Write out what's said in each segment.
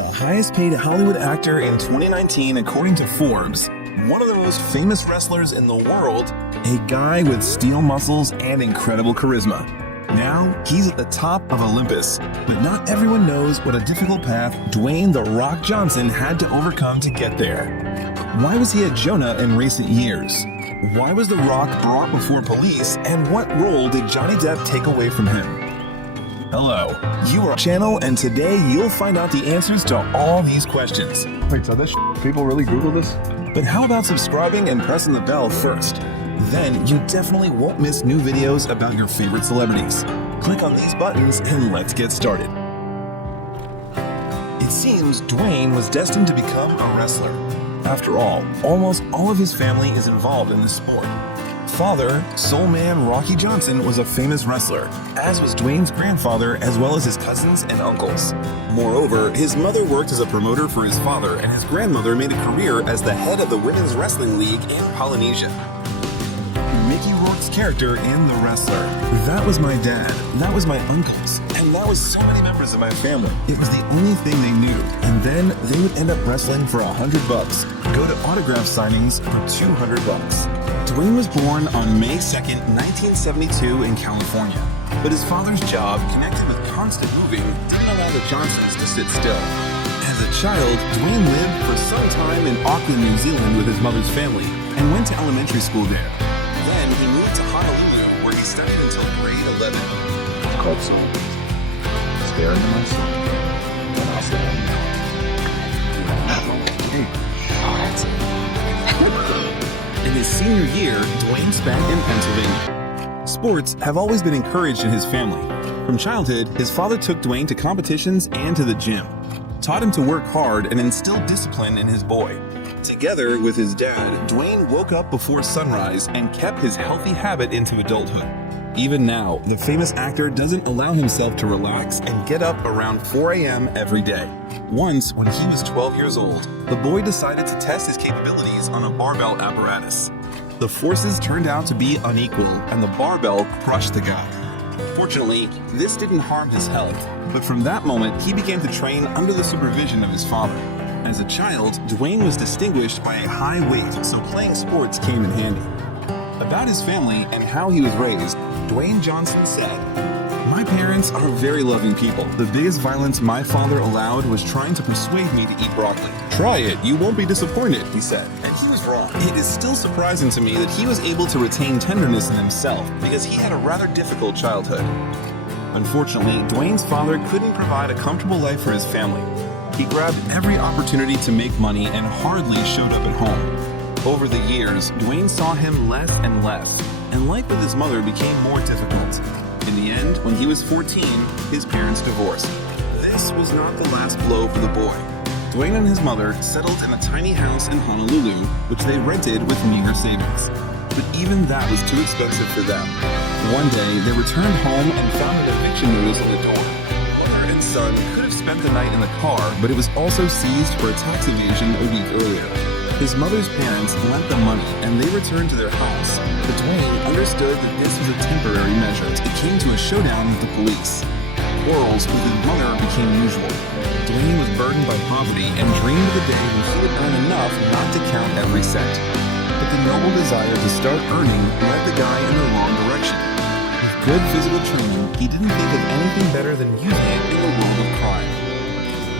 the highest paid Hollywood actor in 2019 according to Forbes, one of the most famous wrestlers in the world, a guy with steel muscles and incredible charisma. Now, he's at the top of Olympus, but not everyone knows what a difficult path Dwayne "The Rock" Johnson had to overcome to get there. Why was he a Jonah in recent years? Why was The Rock brought before police, and what role did Johnny Depp take away from him? Hello, you are channel, and today you'll find out the answers to all these questions. Wait, so this people really Google this? But how about subscribing and pressing the bell first? Then you definitely won't miss new videos about your favorite celebrities. Click on these buttons and let's get started. It seems Dwayne was destined to become a wrestler. After all, almost all of his family is involved in this sport. Father, Soul Man Rocky Johnson, was a famous wrestler, as was Dwayne's grandfather, as well as his cousins and uncles. Moreover, his mother worked as a promoter for his father, and his grandmother made a career as the head of the Women's Wrestling League in Polynesia. Mickey Rourke's character in The Wrestler. That was my dad, that was my uncles, and that was so many members of my family. It was the only thing they knew. And then they would end up wrestling for $100, go to autograph signings for $200. Dwayne was born on May 2nd, 1972 in California, but his father's job, connected with constant moving, didn't allow the Johnsons to sit still. As a child, Dwayne lived for some time in Auckland, New Zealand with his mother's family and went to elementary school there. Then he moved to Honolulu, where he studied until grade 11. It's called Stare into my soul. When I said, hey, oh, that's it. In his senior year, Dwayne spent in Pennsylvania. Sports have always been encouraged in his family. From childhood, his father took Dwayne to competitions and to the gym, taught him to work hard and instilled discipline in his boy. Together with his dad, Dwayne woke up before sunrise and kept his healthy habit into adulthood. Even now, the famous actor doesn't allow himself to relax and get up around 4 a.m. every day. Once, when he was 12 years old, the boy decided to test his capabilities on a barbell apparatus. The forces turned out to be unequal, and the barbell crushed the guy. Fortunately, this didn't harm his health, but from that moment, he began to train under the supervision of his father. As a child, Dwayne was distinguished by a high weight, so playing sports came in handy. About his family and how he was raised, Dwayne Johnson said, "My parents are very loving people. The biggest violence my father allowed was trying to persuade me to eat broccoli. Try it, you won't be disappointed," he said. And he was wrong. It is still surprising to me that he was able to retain tenderness in himself because he had a rather difficult childhood. Unfortunately, Dwayne's father couldn't provide a comfortable life for his family. He grabbed every opportunity to make money and hardly showed up at home. Over the years, Dwayne saw him less and less, and life with his mother became more difficult. In the end, when he was 14, his parents divorced. This was not the last blow for the boy. Dwayne and his mother settled in a tiny house in Honolulu, which they rented with meager savings. But even that was too expensive for them. One day, they returned home and found an eviction notice on the door. Mother and son could have spent the night in the car, but it was also seized for a tax evasion a week earlier. His mother's parents lent them money, and they returned to their house. But Dwayne understood that this was a temporary measure. It came to a showdown with the police. Quarrels with his mother became usual. Dwayne was burdened by poverty and dreamed of the day when he would earn enough not to count every cent. But the noble desire to start earning led the guy in the wrong direction. With good physical training, he didn't think of anything better than using it in the world of crime.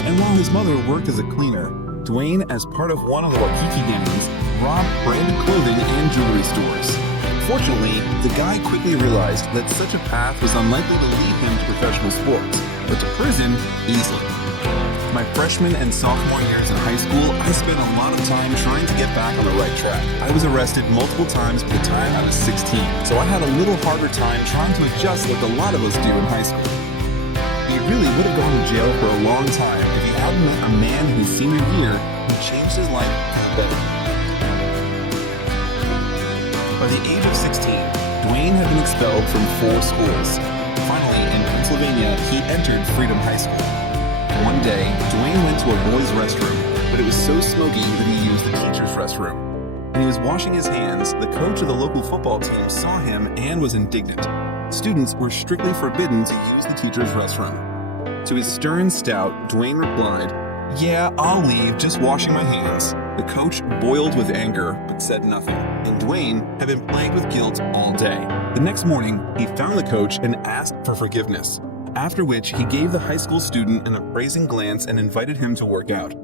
And while his mother worked as a cleaner, Dwayne, as part of one of the Waikiki gangs, robbed branded clothing and jewelry stores. Fortunately, the guy quickly realized that such a path was unlikely to lead him to professional sports, but to prison, easily. My freshman and sophomore years in high school, I spent a lot of time trying to get back on the right track. I was arrested multiple times by the time I was 16, so I had a little harder time trying to adjust like a lot of us do in high school. He really would have gone to jail for a long time if he hadn't met a man in his senior year who changed his life for the better. By the age of 16, Dwayne had been expelled from 4 schools. Finally, in Pennsylvania, he entered Freedom High School. One day, Dwayne went to a boys' restroom, but it was so smoky that he used the teacher's restroom. When he was washing his hands, the coach of the local football team saw him and was indignant. Students were strictly forbidden to use the teacher's restroom. To his stern stout, Dwayne replied, "Yeah, I'll leave, just washing my hands." The coach boiled with anger, but said nothing, and Dwayne had been plagued with guilt all day. The next morning, he found the coach and asked for forgiveness, after which he gave the high school student an appraising glance and invited him to work out.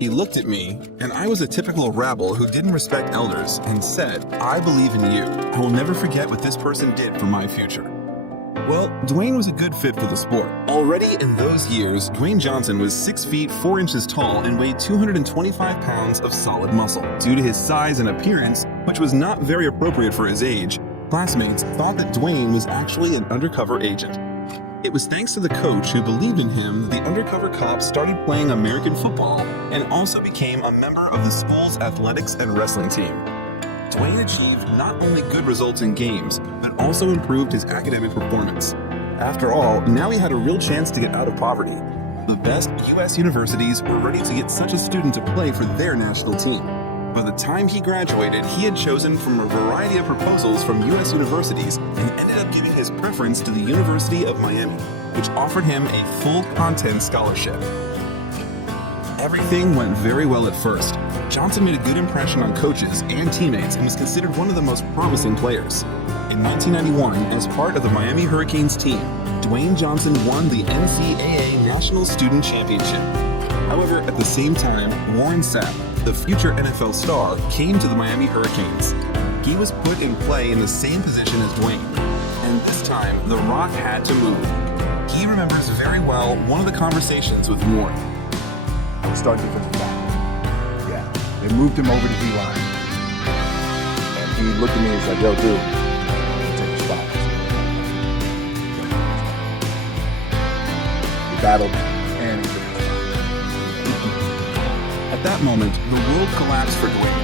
He looked at me, and I was a typical rabble who didn't respect elders, and said, "I believe in you. I will never forget what this person did for my future." Well, Dwayne was a good fit for the sport. Already in those years, Dwayne Johnson was 6 feet 4 inches tall and weighed 225 pounds of solid muscle. Due to his size and appearance, which was not very appropriate for his age, classmates thought that Dwayne was actually an undercover agent. It was thanks to the coach who believed in him that the undercover cop started playing American football and also became a member of the school's athletics and wrestling team. Dwayne achieved not only good results in games, but also improved his academic performance. After all, now he had a real chance to get out of poverty. The best U.S. universities were ready to get such a student to play for their national team. By the time he graduated, he had chosen from a variety of proposals from U.S. universities and ended up giving his preference to the University of Miami, which offered him a full content scholarship. Everything went very well at first. Johnson made a good impression on coaches and teammates and was considered one of the most promising players. In 1991, as part of the Miami Hurricanes team, Dwayne Johnson won the NCAA National Student Championship. However, at the same time, Warren Sapp, the future NFL star, came to the Miami Hurricanes. He was put in play in the same position as Dwayne, and this time, the Rock had to move. He remembers very well one of the conversations with Warren. I was starting defensive back. Yeah. They moved him over to D-line. And he looked at me and was like, "Yo, dude, take a spot." We battled and he took a spot. At that moment, the world collapsed for Dwayne.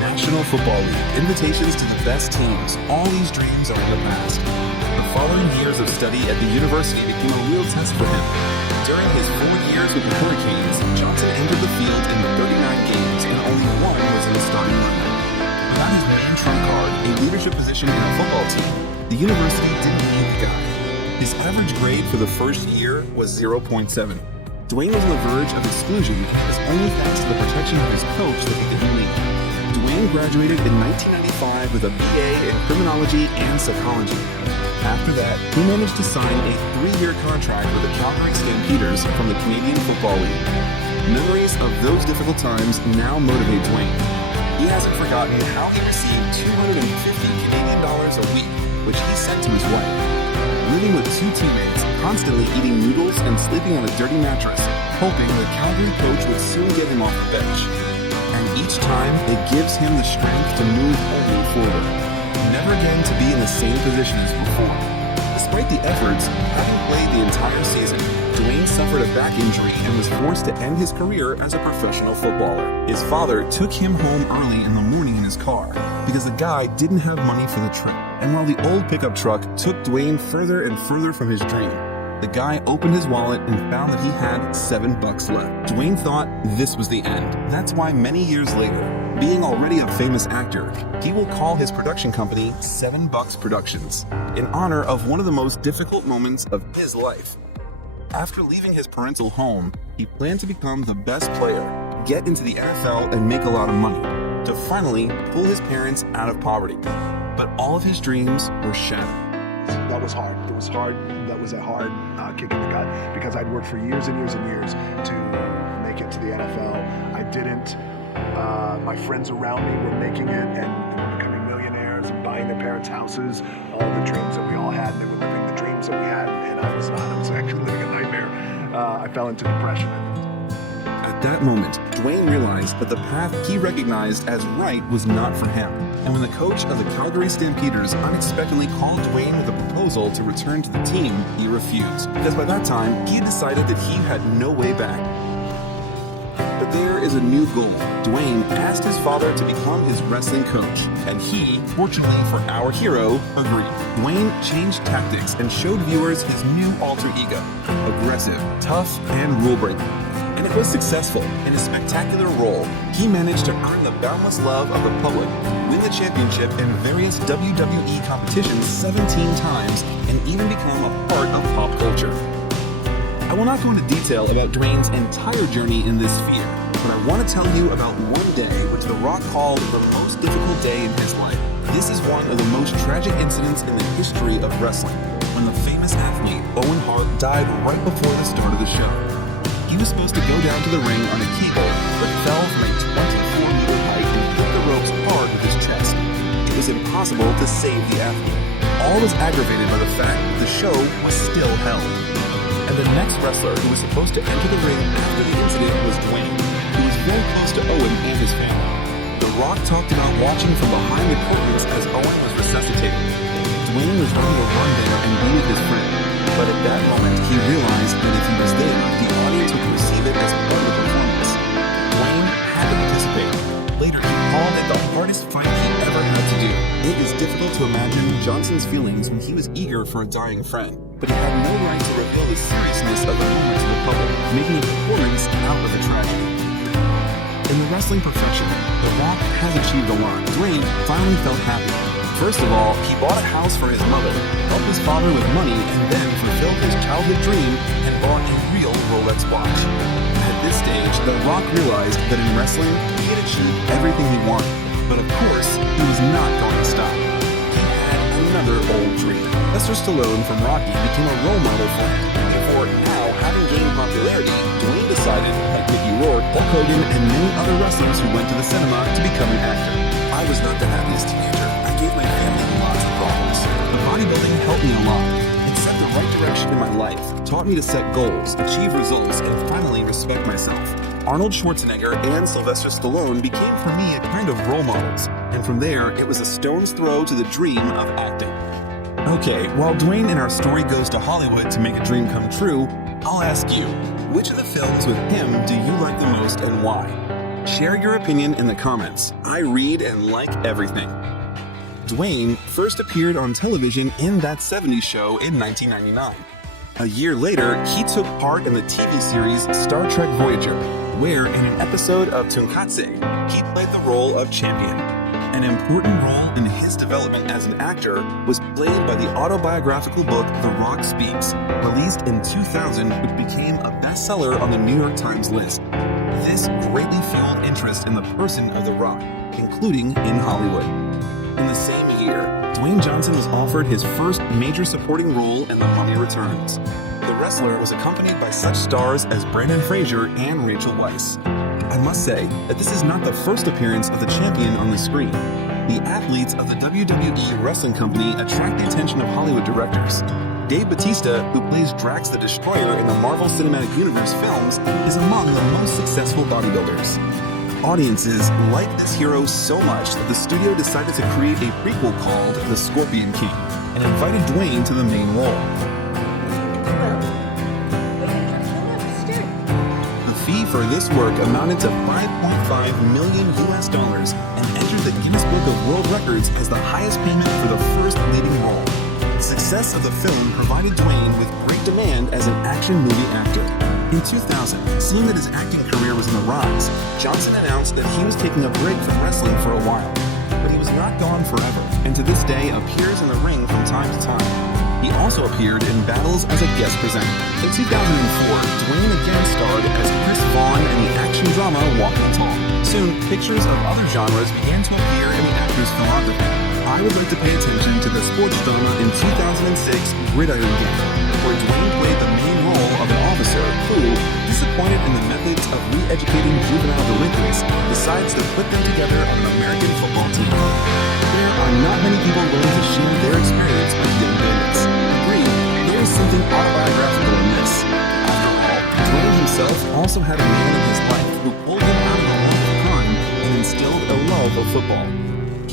National Football League, invitations to the best teams, all these dreams are in the past. The following years of study at the university became a real test for him. During his 4 years with the Hurricanes, Johnson entered the field in 39 games and only one was in the starting lineup. Without his main trump card, a leadership position in a football team, the university didn't need the guy. His average grade for the first year was 0.7. Dwayne was on the verge of exclusion, and it was only thanks to the protection of his coach that he didn't leave. Dwayne graduated in 1995 with a BA in criminology and psychology. After that, he managed to sign a 3-year contract with the Calgary Stampeders from the Canadian Football League. Memories of those difficult times now motivate Dwayne. He hasn't forgotten how he received $250 Canadian a week, which he sent to his wife. Living with 2 teammates, constantly eating noodles and sleeping on a dirty mattress, hoping the Calgary coach would soon get him off the bench. And each time, it gives him the strength to move only forward, never again to be in the same position as before. Despite the efforts, having played the entire season, Dwayne suffered a back injury and was forced to end his career as a professional footballer. His father took him home early in the morning in his car because the guy didn't have money for the trip. And while the old pickup truck took Dwayne further and further from his dream, the guy opened his wallet and found that he had $7 left. Dwayne thought this was the end. That's why many years later, being already a famous actor, he will call his production company $7 Productions, in honor of one of the most difficult moments of his life. After leaving his parental home, he planned to become the best player, get into the NFL and make a lot of money, to finally pull his parents out of poverty. But all of his dreams were shattered. That was hard. That was hard. That was a hard kick in the gut because I'd worked for years and years and years to make it to the NFL. I didn't. My friends around me were making it and they were becoming millionaires and buying their parents' houses, all the dreams that we all had. They were living the dreams that we had, and I was not. I was actually living a nightmare. I fell into depression. At that moment, Dwayne realized that the path he recognized as right was not for him. And when the coach of the Calgary Stampeders unexpectedly called Dwayne with a proposal to return to the team, he refused, because by that time, he had decided that he had no way back. But there is a new goal. Dwayne asked his father to become his wrestling coach, and he, fortunately for our hero, agreed. Dwayne changed tactics and showed viewers his new alter ego, aggressive, tough, and rule-breaking. And it was successful. In a spectacular role, he managed to earn the boundless love of the public, win the championship in various WWE competitions 17 times, and even become a part of pop culture. I will not go into detail about Dwayne's entire journey in this sphere, but I want to tell you about one day which The Rock called the most difficult day in his life. This is one of the most tragic incidents in the history of wrestling, when the famous athlete Owen Hart died right before the start of the show. He was supposed to go down to the ring on a cable, but fell from a 24-meter height and hit the ropes hard with his chest. It was impossible to save the athlete. All was aggravated by the fact that the show was still held. And the next wrestler who was supposed to enter the ring after the incident was Dwayne, who was very close to Owen and his family. The Rock talked about watching from behind the curtains as Owen was resuscitating. Dwayne was ready to run there and be with his friend, but at that moment he realized that if he was there, the audience would perceive it as part of the performance. Dwayne had to participate. Later he called it the hardest fight he ever had to do. It is difficult to imagine Johnson's feelings when he was eager for a dying friend, but he had no right to reveal the seriousness of the moment to the public, making a performance out of a tragedy. In the wrestling profession, The Rock has achieved a lot. Dwayne finally felt happy. First of all, he bought a house for his mother, helped his father with money, and then fulfilled his childhood dream and bought a real Rolex watch. At this stage, The Rock realized that in wrestling, he had achieved everything he wanted. But of course, he was not going to stop. He had another old dream. Sylvester Stallone from Rocky became a role model for him. Therefore, now, having gained popularity, Dwayne decided, like Mickey Rourke, Hulk Hogan, and many other wrestlers who went to the cinema to become an actor. I was not the happiest teenager. I gave my family lots of problems. The bodybuilding helped me a lot. It set the right direction in my life, taught me to set goals, achieve results, and finally respect myself. Arnold Schwarzenegger and Sylvester Stallone became for me a kind of role models, and from there, it was a stone's throw to the dream of acting. Okay, while Dwayne in our story goes to Hollywood to make a dream come true, I'll ask you, which of the films with him do you like the most and why? Share your opinion in the comments. I read and like everything. Dwayne first appeared on television in That 70s Show in 1999. A year later, he took part in the TV series Star Trek Voyager, where in an episode of Tonkatse, he played the role of Champion. An important role in his development as an actor was played by the autobiographical book The Rock Speaks, released in 2000, which became a bestseller on the New York Times list. This greatly fueled interest in the person of The Rock, including in Hollywood. In the same year, Dwayne Johnson was offered his first major supporting role in The Mummy Returns. The wrestler was accompanied by such stars as Brendan Fraser and Rachel Weisz. I must say that this is not the first appearance of the champion on the screen. The athletes of the WWE Wrestling Company attract the attention of Hollywood directors. Dave Bautista, who plays Drax the Destroyer in the Marvel Cinematic Universe films, is among the most successful bodybuilders. Audiences liked this hero so much that the studio decided to create a prequel called The Scorpion King and invited Dwayne to the main role. The fee for this work amounted to $5.5 million and entered the Guinness Book of World Records as the highest payment for the first leading role. The success of the film provided Dwayne with great demand as an action movie actor. In 2000, seeing that his acting career was on the rise, Johnson announced that he was taking a break from wrestling for a while. But he was not gone forever, and to this day appears in the ring from time to time. He also appeared in battles as a guest presenter. In 2004, Dwayne again starred as Chris Vaughn in the action drama Walking Tall. Soon, pictures of other genres began to appear in the actor's filmography. I would like to pay attention to the sports drama in 2006, Gridiron Gang, where Dwayne played the main role of an officer who, disappointed in the methods of re-educating juvenile delinquents, decides to put them together on an American football team. There are not many people willing to share their experience with young bandits. Agreed, there is something autobiographical in this. After all, Dwayne himself also had a man in his life who pulled him out of the love of crime and instilled a love of football.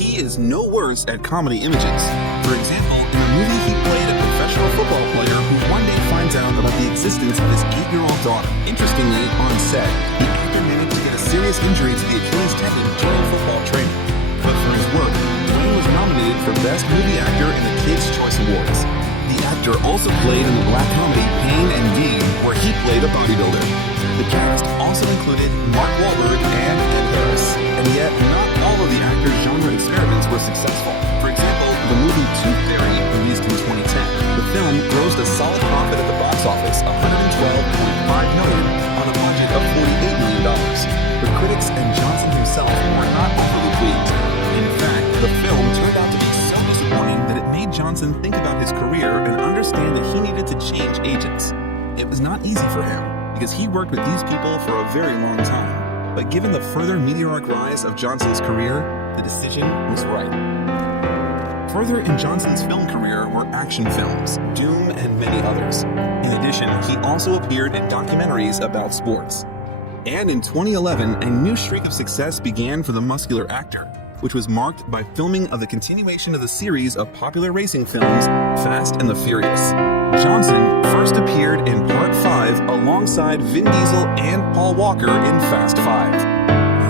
He is no worse at comedy images. For example, in a movie he played a professional football player who one day finds out about the existence of his 8-year-old daughter. Interestingly, on set, the actor managed to get a serious injury to the Achilles tendon during football training. But for his work, Dwayne was nominated for Best Movie Actor in the Kids' Choice Awards. The actor also played in the black comedy Pain and Gain, where he played a bodybuilder. The cast also included Mark Wahlberg and Ed Harris, and yet not all of the actor's genre experiments were successful. For example, the movie Tooth Fairy, released in 2010. The film grossed a solid profit at the box office, $112 not easy for him, because he worked with these people for a very long time. But given the further meteoric rise of Johnson's career, the decision was right. Further in Johnson's film career were action films, Doom, and many others. In addition, he also appeared in documentaries about sports. And in 2011, a new streak of success began for the muscular actor, which was marked by filming of the continuation of the series of popular racing films, Fast and the Furious. Johnson first appeared in Part 5 alongside Vin Diesel and Paul Walker in Fast 5.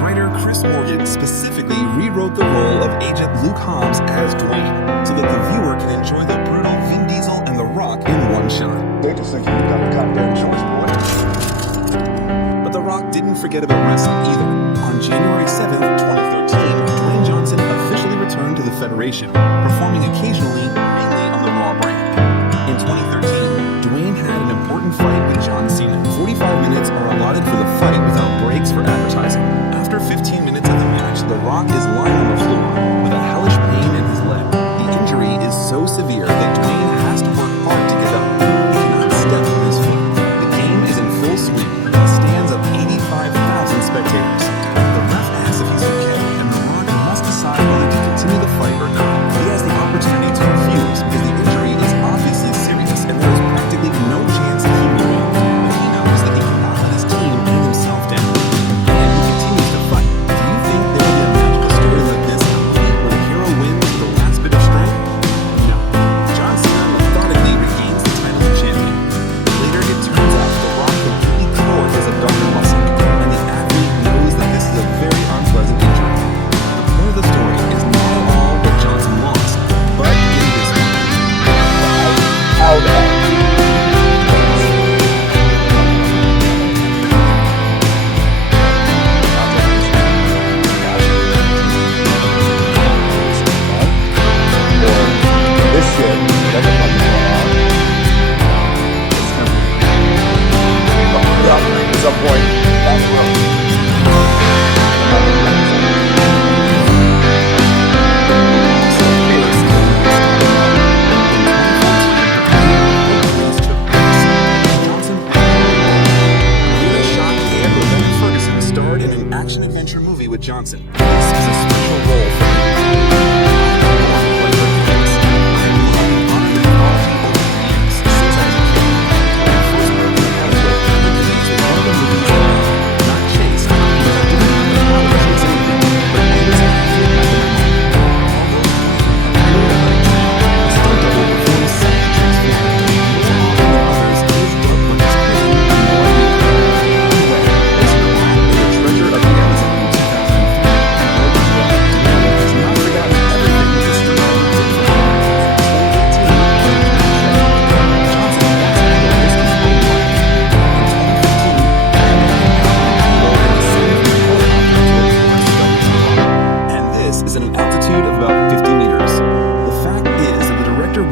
Writer Chris Morgan specifically rewrote the role of Agent Luke Hobbs as Dwayne, so that the viewer can enjoy the brutal Vin Diesel and The Rock in one shot. They just think you got the goddamn choice, boy. But The Rock didn't forget about wrestling either. On January 7th, 2013, Dwayne Johnson officially returned to the Federation, performing occasionally, mainly on the Raw brand. In 2013, Dwayne had an important fight with John Cena. 45 minutes are allotted for the fight without breaks for advertising. After 15 minutes of the match, The Rock is lying on the floor with a hellish pain in his leg. The injury is so severe that Dwayne has to work hard to get up. He cannot step from his feet. The game is in full swing, with stands of 85,000 spectators. The ref asks if he's okay, and The Rock must decide whether to continue the fight or not. He has the opportunity to refuse because the injury is obviously serious and there is practically no chance that he will win. But he knows that he cannot let his team and himself down. And he continues to fight. Do you think there will be a magical story like this complete where the hero wins with the last bit of strength? No. John Cena methodically regains the title of champion. Later, it turns out The Rock completely tore his abdominal muscle, and the athlete knows that this is a very unpleasant injury. The point of the story is not at all what Johnson lost, but in this one. How the hell? This shit, whatever the fuck is going on, it's gonna at some point, that's starred in an action-adventure movie with Johnson. This is a special role for him.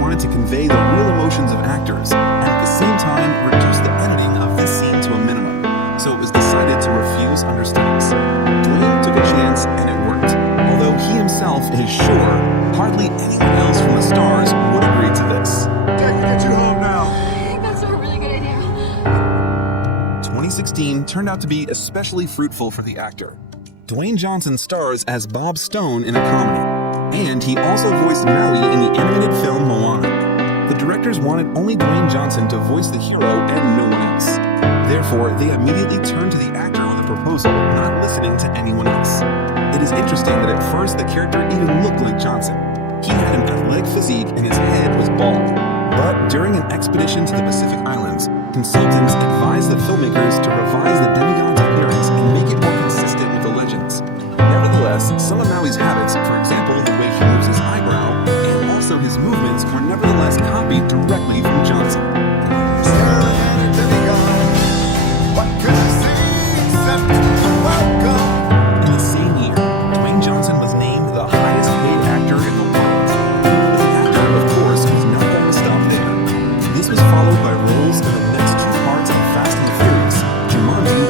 Wanted to convey the real emotions of actors and at the same time reduce the editing of this scene to a minimum, so it was decided to refuse understudies. Dwayne took a chance and it worked, although he himself is sure hardly anyone else from the stars would agree to this. Get you home now. That's a really good idea. 2016 turned out to be especially fruitful for the actor. Dwayne Johnson stars as Bob Stone in a comedy, and he also voiced Maui in the animated film Moana. The directors wanted only Dwayne Johnson to voice the hero and no one else. Therefore, they immediately turned to the actor with a proposal, not listening to anyone else. It is interesting that at first the character even looked like Johnson. He had an athletic physique and his head was bald. But during an expedition to the Pacific Islands, consultants advised the filmmakers to revise the demigod's appearance and make it more consistent with the legends. Nevertheless, some of Maui's habits, for example, the way he moves his eyebrow, and also his movements, were nevertheless copied directly from Johnson. In the same year, Dwayne Johnson was named the highest paid actor in the world. But the actor, of course, was not going to stop there. This was followed by roles in the next two parts of Fast and the Furious, Jumanji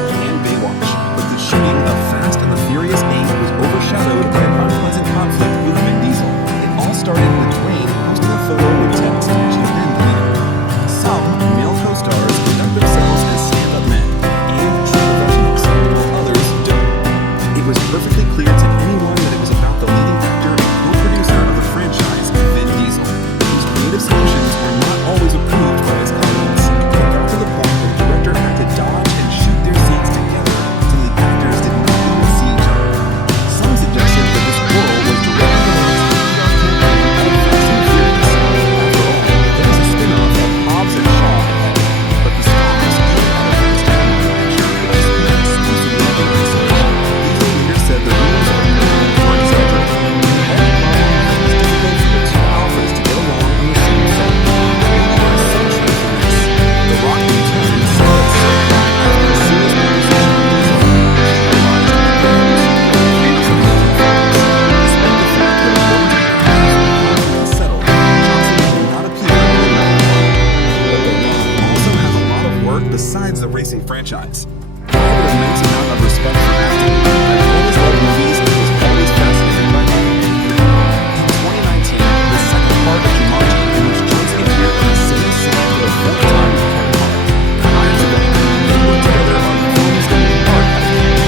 an immense amount of respect for acting, I've always loved movies and was always fascinated by them. In 2019, the second part of Jumanji, in which Johnson appeared on the same set for the fourth time with Kevin Hart. Prior to that, they worked together on films in the art category.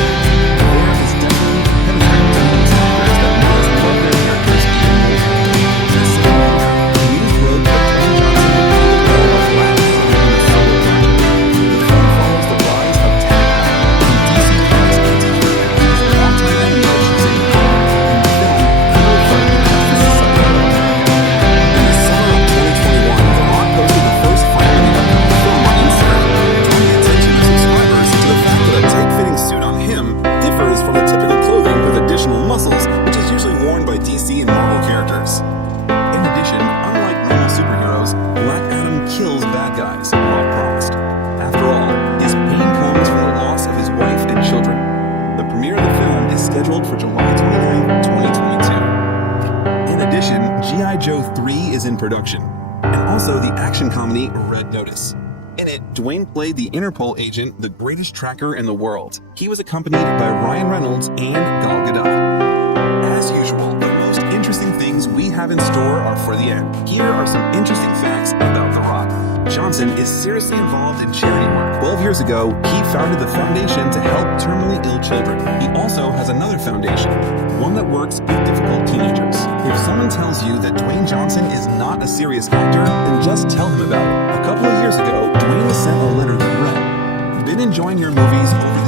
There is definitely chemistry between these actors that makes me love their characters even more. The same year, news broke that Dwayne Johnson would play the role of Black Adam in the Solo project. The film follows the rise of Ted Adam, DC Comics anti-hero whose longtime enemy of Shazam. In the film, he will fight the Justice Society. In the summer of 2021, The Rock posted the first finally upcoming film on Instagram, drawing the attention of subscribers to the fact that a tight-fitting suit on him differs from the typical clothing with additional muscles, which is usually worn by DC and Marvel characters. In addition, unlike normal superheroes, Black Adam kills bad guys, Rock promised. After all, his pain comes from the loss of his wife and children. The premiere of the film is scheduled for July 29, 2022. In addition, G.I. Joe 3 is in production, and also the action comedy Red Notice. In it, Dwayne played the Interpol agent, the greatest tracker in the world. He was accompanied by Ryan Reynolds and Gal Gadot. As usual, the most interesting things we have in store are for the end. Here are some interesting facts about The Rock. Johnson is seriously involved in charity work. 12 years ago, he founded the foundation to help terminally ill children. He also has another foundation, one that works with difficult teenagers. If someone tells you that Dwayne Johnson is not a serious actor, then just tell them about it. A couple of years ago, Dwayne was sent a letter that read, "Been enjoying your movies over